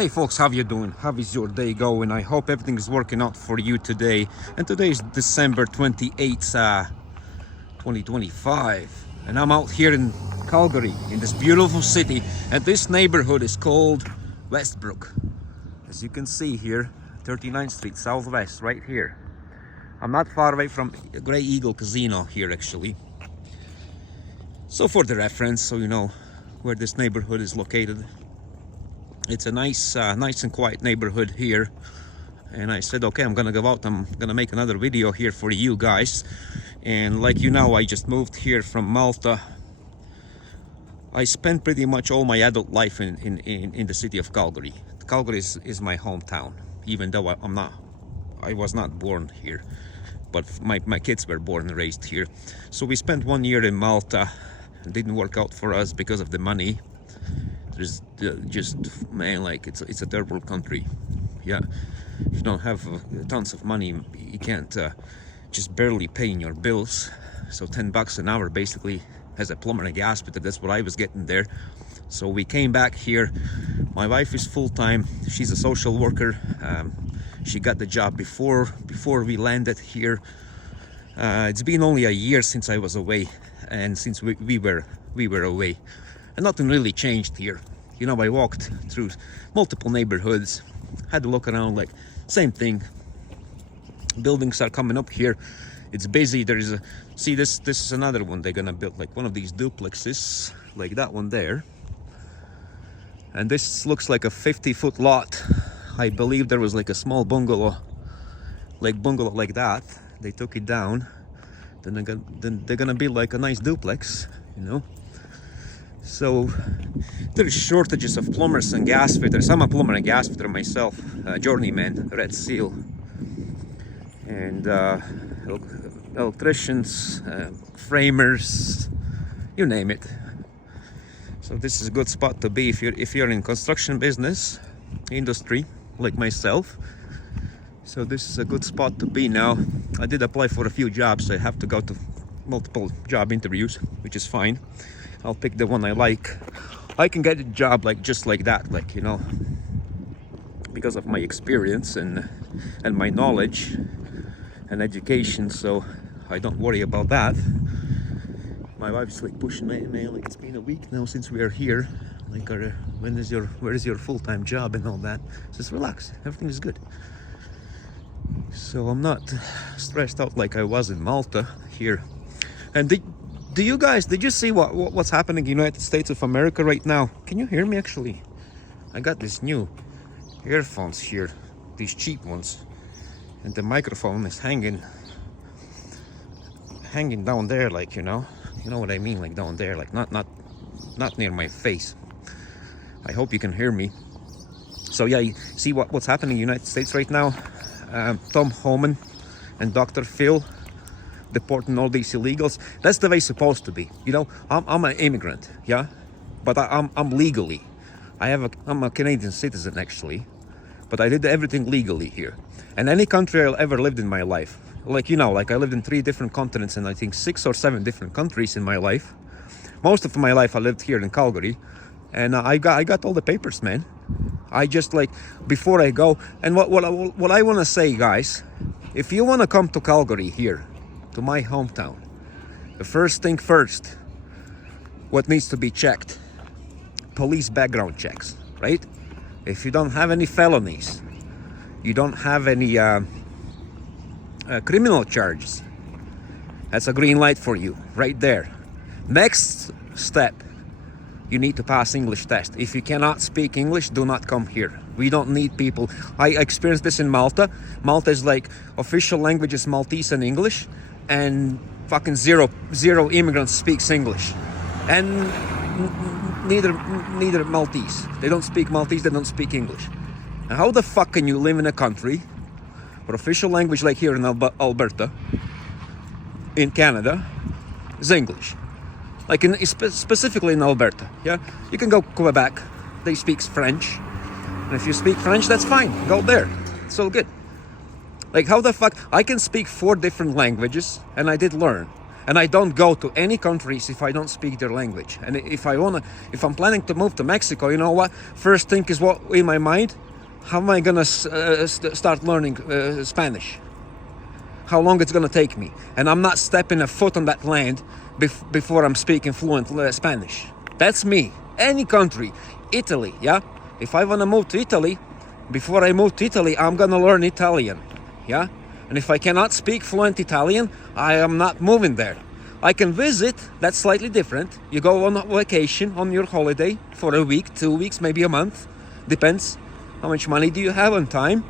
Hey folks, how you doing? How is your day going? I hope everything is working out for you today. And today is December 28th, 2025. And I'm out here in Calgary, in this beautiful city. And this neighborhood is called WestBrook. As you can see here, 39th Street, Southwest, right here. I'm not far away from Grey Eagle Casino here, actually. So for the reference, so you know where this neighborhood is located. It's a nice and quiet neighborhood here, and I said, okay, I'm gonna go out. I'm gonna make another video here for you guys. And like you know, I just moved here from Malta. I spent pretty much all my adult life in the city of Calgary. Calgary is my hometown, even though I was not born here, but my kids were born and raised here. So we spent 1 year in Malta. It didn't work out for us because of the money. There's just, man, like it's a terrible country. Yeah, if you don't have tons of money, you can't just barely paying your bills. So $10 an hour basically as a plumber and a gas fitter, that's what I was getting there. So we came back here. My wife is full-time. She's a social worker. She got the job before we landed here. It's been only a year since I was away, and since we were away, and nothing really changed here. You know, I walked through multiple neighborhoods, had to look around, like same thing. Buildings are coming up here. It's busy. There is this is another one they're gonna build, like one of these duplexes, like that one there. And this looks like a 50-foot lot. I believe there was like a small bungalow like that. They took it down. Then they're gonna build like a nice duplex, you know. So there's shortages of plumbers and gas fitters. I'm a plumber and gas fitter myself, journeyman, Red Seal, and electricians, framers, you name it. So this is a good spot to be if you're in construction business industry like myself. So this is a good spot to be now. I did apply for a few jobs. So I have to go to multiple job interviews, which is fine. I'll pick the one I like. I can get a job just like that, like, you know, because of my experience and my knowledge and education. So I don't worry about that. My wife's like pushing me, like it's been a week now since we are here. Like, where is your full-time job and all that? Just relax. Everything is good. So I'm not stressed out like I was in Malta here. And did you see what's happening in the United States of America right now? Can you hear me actually? I got this new earphones here, these cheap ones, and the microphone is hanging down there, like, you know what I mean, like down there, like not near my face. I hope you can hear me. So yeah, you see what's happening in the United States right now. Tom Homan and Dr. Phil deporting all these illegals. That's the way it's supposed to be. You know, I'm an immigrant, yeah, but I'm legally. I'm a Canadian citizen actually, but I did everything legally here. And any country I ever lived in my life, like, you know, like I lived in 3 different continents and I think 6 or 7 different countries in my life. Most of my life I lived here in Calgary, and I got all the papers, man. I just, like, before I go, and what I want to say, guys, if you want to come to Calgary here, to my hometown, the first thing first, what needs to be checked? Police background checks, right? If you don't have any felonies, you don't have any criminal charges, that's a green light for you right there. Next step, you need to pass English test. If you cannot speak English, do not come here. We don't need people. I experienced this in Malta. Malta is like official language is Maltese and English, and fucking zero immigrants speaks English, and neither Maltese. They don't speak Maltese. They don't speak English. And how the fuck can you live in a country where official language, like here in Alberta, in Canada, is English? Like specifically in Alberta, yeah? You can go Quebec, they speak French. And if you speak French, that's fine, go there, it's all good. Like, how the fuck, I can speak 4 different languages, and I did learn. And I don't go to any countries if I don't speak their language. And if I'm planning to move to Mexico, you know what? First thing is what in my mind, how am I gonna start learning Spanish? How long it's gonna take me? And I'm not stepping a foot on that land before I'm speaking fluent Spanish. That's me. Any country, Italy, yeah. If I wanna move to Italy, before I move to Italy, I'm gonna learn Italian, yeah. And if I cannot speak fluent Italian, I am not moving there. I can visit, that's slightly different. You go on a vacation, on your holiday for a week, 2 weeks, maybe a month. Depends how much money do you have on time.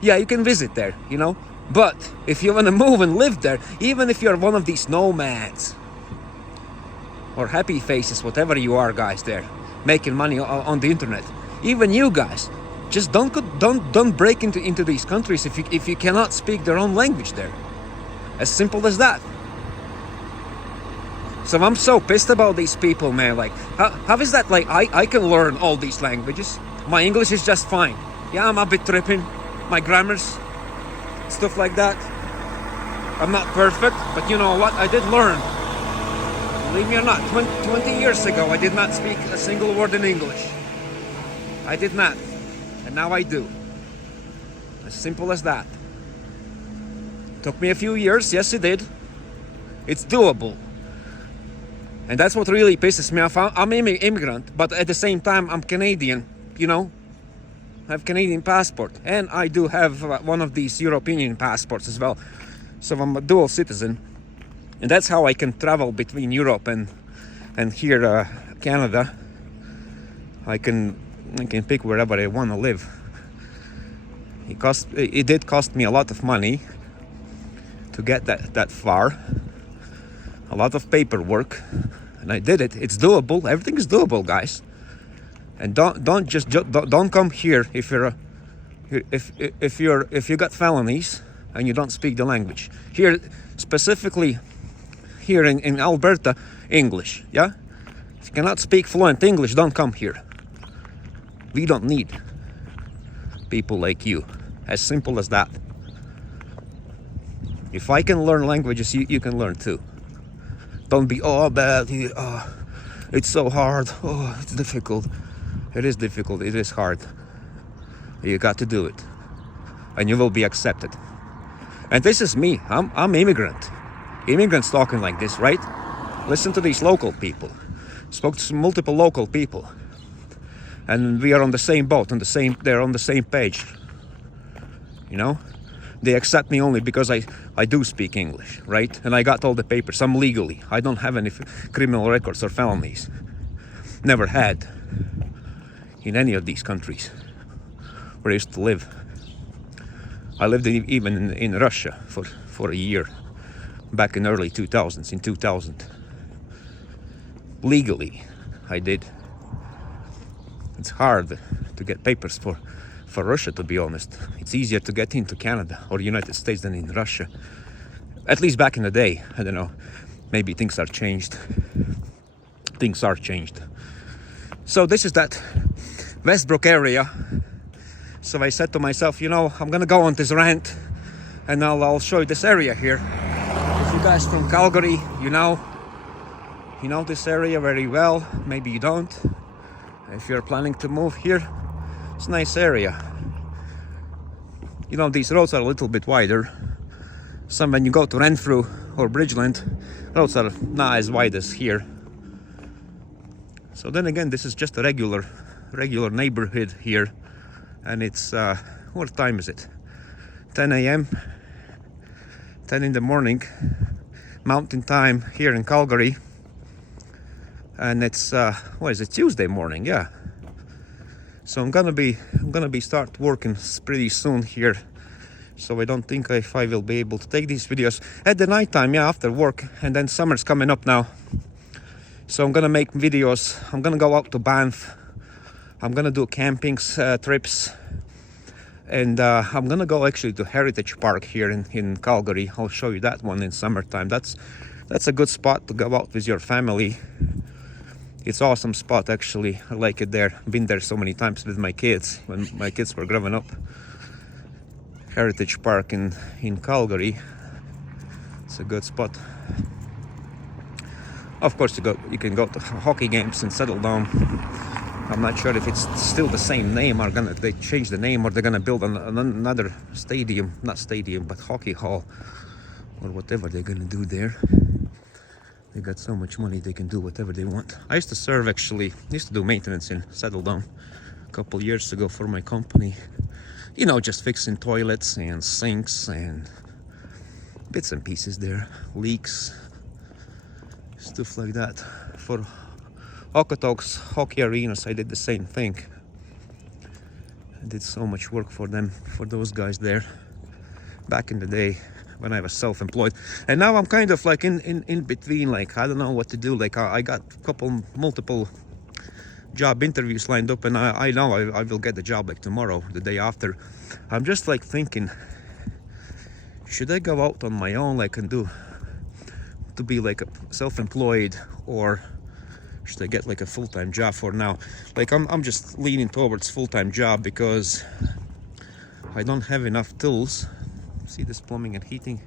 Yeah, you can visit there, you know. But if you want to move and live there, even if you're one of these nomads or happy faces, whatever you are guys there, making money on the internet, even you guys, just don't break into these countries if you cannot speak their own language there. As simple as that. So I'm so pissed about these people, man. Like, how is that? Like, I can learn all these languages. My English is just fine. Yeah, I'm a bit tripping. My grammars, stuff like that. I'm not perfect, but you know what? I did learn. Believe me or not, 20 years ago, I did not speak a single word in English. I did not. And now I do. As simple as that. Took me a few years, yes it did. It's doable. And that's what really pisses me off. I'm an immigrant, but at the same time I'm Canadian, you know. I have Canadian passport. And I do have one of these European passports as well. So I'm a dual citizen. And that's how I can travel between Europe and here, Canada. I can pick wherever I want to live. It did cost me a lot of money to get that far. A lot of paperwork, and I did it. It's doable. Everything is doable, guys. And don't come here if you got felonies and you don't speak the language. Here, specifically here in Alberta, English. Yeah, if you cannot speak fluent English, don't come here. We don't need people like you. As simple as that. If I can learn languages, you can learn too. Don't be, oh, bad, it's so hard, oh, it's difficult. It is difficult, it is hard. You got to do it. And you will be accepted. And this is me, I'm immigrant. Immigrants talking like this, right? Listen to these local people. Spoke to some multiple local people. And we are on the same boat, they're on the same page. You know? They accept me only because I do speak English, right? And I got all the papers. I'm legally. I don't have any criminal records or felonies. Never had in any of these countries where I used to live. I lived even in Russia for a year back in early 2000s, in 2000. Legally, I did. It's hard to get papers for Russia, to be honest. It's easier to get into Canada or the United States than in Russia. At least back in the day. I don't know. Maybe things are changed. Things are changed. So this is that WestBrook area. So I said to myself, you know, I'm gonna go on this rant and I'll show you this area here. If you guys from Calgary, you know this area very well. Maybe you don't. If you're planning to move here, it's a nice area. You know, these roads are a little bit wider. Some when you go to Renfrew or Bridgeland, roads are not as wide as here. So then again, this is just a regular neighborhood here. And it's, what time is it? 10 a.m. 10 in the morning, mountain time here in Calgary. And it's, what is it, Tuesday morning, yeah. So I'm gonna be start working pretty soon here. So I don't think if I will be able to take these videos at the night time, yeah, after work. And then summer's coming up now. So I'm gonna make videos. I'm gonna go out to Banff. I'm gonna do camping trips. And I'm gonna go actually to Heritage Park here in Calgary. I'll show you that one in summertime. That's a good spot to go out with your family. It's awesome spot actually. I like it there. Been there so many times with my kids when my kids were growing up. Heritage Park in Calgary. It's a good spot. Of course, you can go to hockey games and settle down. I'm not sure if it's still the same name, or they change the name, or they're gonna build another stadium, not stadium, but hockey hall, or whatever they're gonna do there. They got so much money, they can do whatever they want. I used to serve, actually, used to do maintenance in Settle Down a couple years ago for my company. You know, just fixing toilets and sinks and bits and pieces there, leaks, stuff like that. For Okotoks hockey arenas, I did the same thing. I did so much work for them, for those guys there, back in the day when I was self-employed. And now I'm kind of like in between, like I don't know what to do. Like I got multiple job interviews lined up, and I know I will get the job like tomorrow, the day after. I'm just like thinking, should I go out on my own, like, and to be like a self-employed, or should I get like a full-time job for now? Like I'm just leaning towards full-time job because I don't have enough tools. See this plumbing and heating,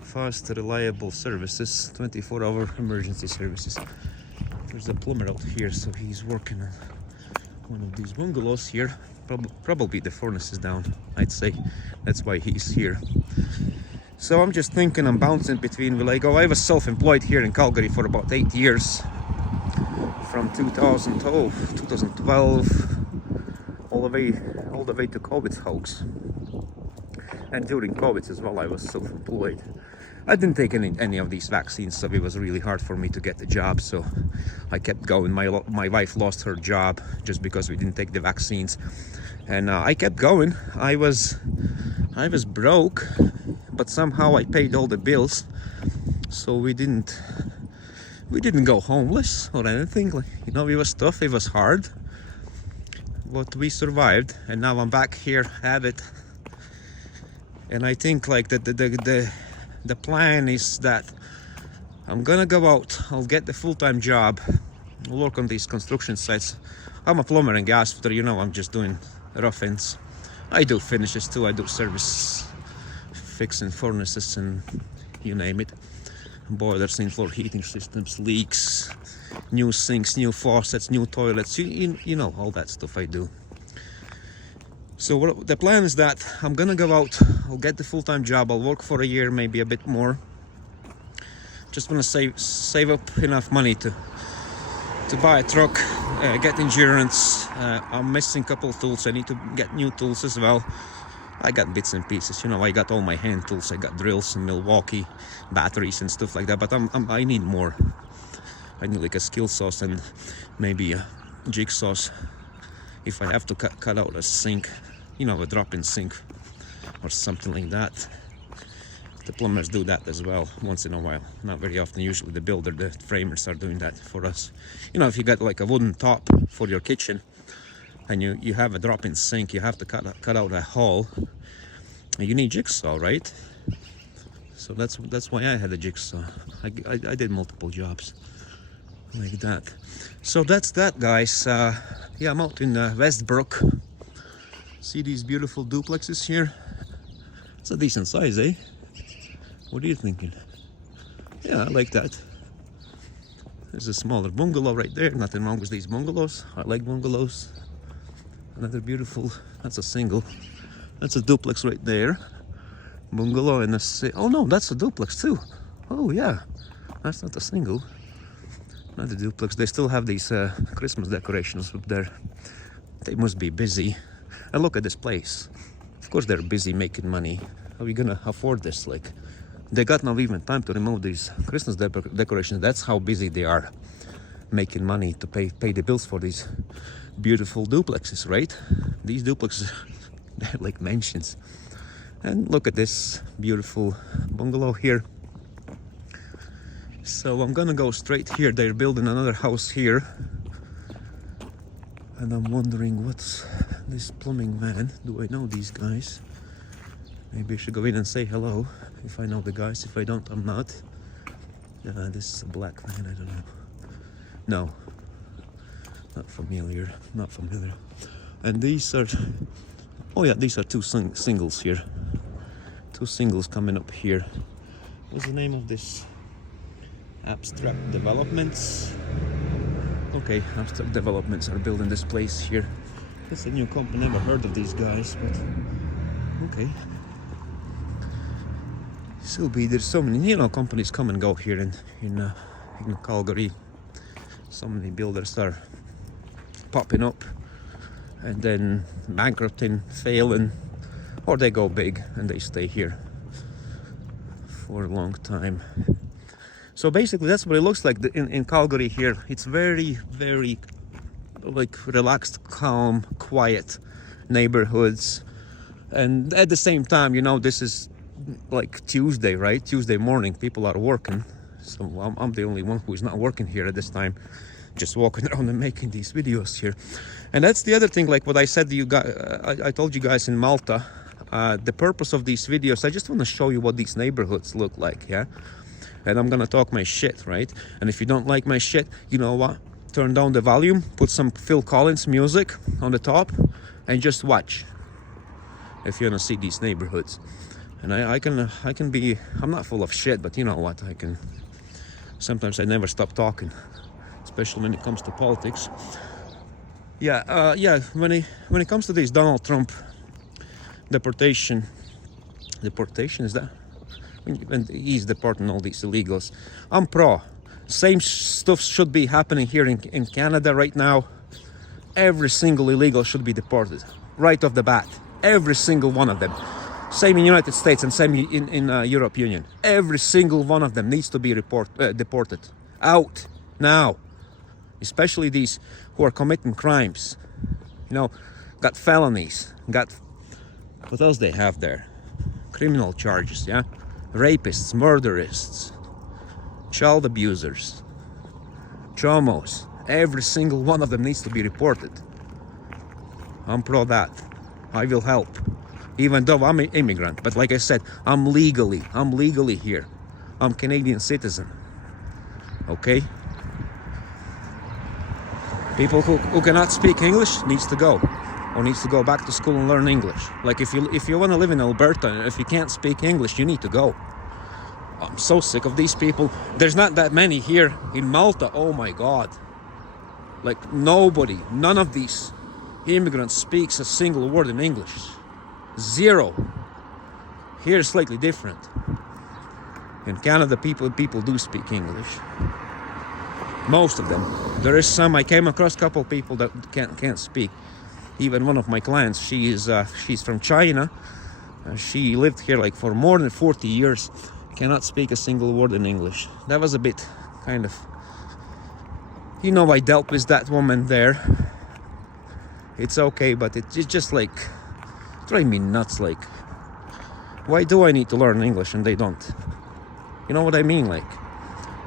fast, reliable services, 24-hour emergency services. There's a plumber out here, so he's working on one of these bungalows here. Probably the furnace is down, I'd say. That's why he's here. So I'm just thinking, I'm bouncing between, will I go? I was self-employed here in Calgary for about 8 years, from 2012 all the way to COVID hoax. And during COVID as well, I was self-employed. I didn't take any of these vaccines, so it was really hard for me to get the job. So I kept going. My wife lost her job just because we didn't take the vaccines, and I kept going. I was broke, but somehow I paid all the bills, so we didn't go homeless or anything. Like, you know, it was tough. It was hard, but we survived. And now I'm back here, have it. And I think like that the plan is that I'm gonna go out, I'll get the full-time job, I'll work on these construction sites. I'm a plumber and gas fitter, you know, I'm just doing rough ends. I do finishes too, I do service, fixing furnaces and you name it. Boilers, in-floor heating systems, leaks, new sinks, new faucets, new toilets, you know, all that stuff I do. So the plan is that I'm gonna go out, I'll get the full-time job, I'll work for a year, maybe a bit more. Just wanna save up enough money to buy a truck, get insurance. I'm missing a couple of tools, I need to get new tools as well. I got bits and pieces, you know, I got all my hand tools, I got drills in Milwaukee, batteries and stuff like that, but I need more. I need like a skill saws and maybe a jigsaws. If I have to cut out a sink, you know, a drop-in sink or something like that. The plumbers do that as well, once in a while. Not very often, usually the framers are doing that for us. You know, if you got like a wooden top for your kitchen and you have a drop-in sink, you have to cut out a hole. You need jigsaw, right? So that's why I had a jigsaw. I did multiple jobs like that. So that's that, guys. Yeah, I'm out in WestBrook. See these beautiful duplexes here? It's a decent size, eh? What are you thinking? Yeah, I like that. There's a smaller bungalow right there. Nothing wrong with these bungalows. I like bungalows. Another beautiful, that's a single. That's a duplex right there. Bungalow and oh no, that's a duplex too. Oh yeah, that's not a single. Not a duplex. They still have these Christmas decorations up there. They must be busy. And look at this place. Of course they're busy making money. How are we gonna afford this? Like, they got not even time to remove these Christmas decorations. That's how busy they are making money to pay the bills for these beautiful duplexes, right? These duplexes, they're like mansions. And look at this beautiful bungalow here. So I'm gonna go straight here. They're building another house here, and I'm wondering, what's this plumbing man? Do I know these guys? Maybe I should go in and say hello if I know the guys. If I don't, I'm not. This is a black man, I don't know. No, not familiar, not familiar. And these are, oh yeah, these are two singles here. Two singles coming up here. What's the name of this? Abstract Developments. Okay, Abstract Developments are building this place here. It's a new company, never heard of these guys, but okay. So there's so many, you know, companies come and go here in Calgary. So many builders are popping up and then bankrupting, failing, or they go big and they stay here for a long time. So basically that's what it looks like in Calgary here. It's very, very like relaxed, calm, quiet neighborhoods. And at the same time, you know, this is like Tuesday, right? Tuesday morning, people are working. So I'm the only one who's not working here at this time, just walking around and making these videos here. And that's the other thing, like what I said to you guys, I told you guys in Malta, the purpose of these videos, I just want to show you what these neighborhoods look like, yeah? And I'm gonna talk my shit, right? And if you don't like my shit, you know what? Turn down the volume, put some Phil Collins music on the top, and just watch. If you wanna see these neighborhoods. And I can be, I'm not full of shit, but you know what, sometimes I never stop talking, especially when it comes to politics. Yeah, when it comes to this Donald Trump deportation, is that? When he's deporting all these illegals, I'm pro. Same stuff should be happening here in Canada right now. Every single illegal should be deported, right off the bat. Every single one of them. Same in United States and same in Europe Union. Every single one of them needs to be deported. Out, now. Especially these who are committing crimes. You know, got felonies, got... What else they have there? Criminal charges, yeah? Rapists, murderists, child abusers, chomos. Every single one of them needs to be reported. I'm pro that. I will help. Even though I'm an immigrant, but like I said, I'm legally here. I'm Canadian citizen. Okay? People who cannot speak English needs to go, or needs to go back to school and learn English. Like if you want to live in Alberta and if you can't speak English, you need to go. I'm so sick of these people. There's not that many here in Malta. Oh my God. Like nobody, none of these immigrants speaks a single word in English. Zero. Here is slightly different. In Canada, people do speak English. Most of them. There is some. I came across a couple of people that can't speak. Even one of my clients, she's from China. She lived here like for more than 40 years. Cannot speak a single word in English. That was a bit kind of, you know, I dealt with that woman there. It's okay, but it's just like driving me nuts. Like, why do I need to learn English and they don't? You know what I mean? Like,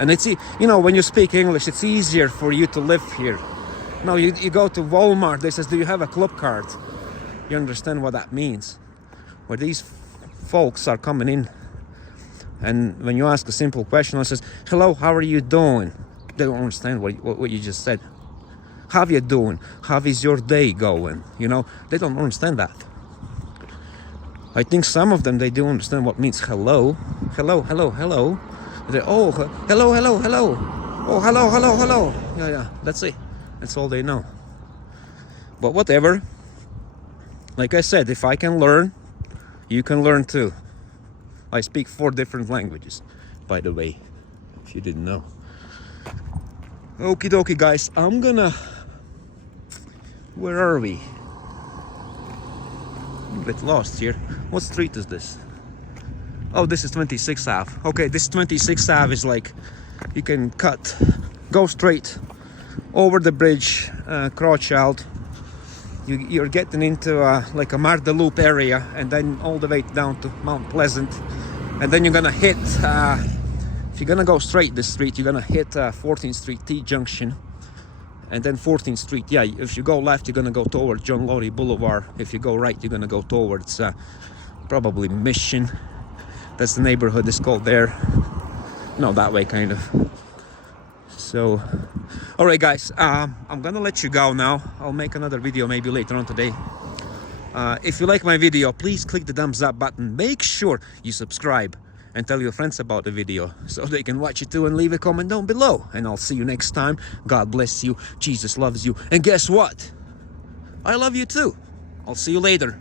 and it's, you know, when you speak English, it's easier for you to live here. No, you go to Walmart, they says, do you have a club card? You understand what that means. Where these folks are coming in, and when you ask a simple question, it says, hello, how are you doing? They don't understand what you just said. How are you doing? How is your day going? You know, they don't understand that. I think some of them, they do understand what means hello. Hello, hello, hello. They, oh, hello, hello, hello. Oh, hello, hello, hello. Yeah, that's it. That's all they know. But whatever. Like I said, if I can learn, you can learn too. I speak 4 different languages, by the way, if you didn't know. Okie dokie, guys. I'm gonna... Where are we? I'm a bit lost here. What street is this? Oh, this is 26th Ave. Okay, this 26th Ave is like, you can go straight over the bridge, Crowchild. You're getting into like a Mar de Loop area, and then all the way down to Mount Pleasant. And then you're gonna hit, if you're gonna go straight this street, you're gonna hit 14th Street T-junction. And then 14th Street, yeah, if you go left, you're gonna go towards John Laurie Boulevard. If you go right, you're gonna go towards probably Mission. That's the neighborhood is called there. No, that way kind of. So, all right, guys, I'm gonna let you go now. I'll make another video maybe later on today. If you like my video, please click the thumbs up button. Make sure you subscribe and tell your friends about the video so they can watch it too, and leave a comment down below. And I'll see you next time. God bless you. Jesus loves you. And guess what? I love you too. I'll see you later.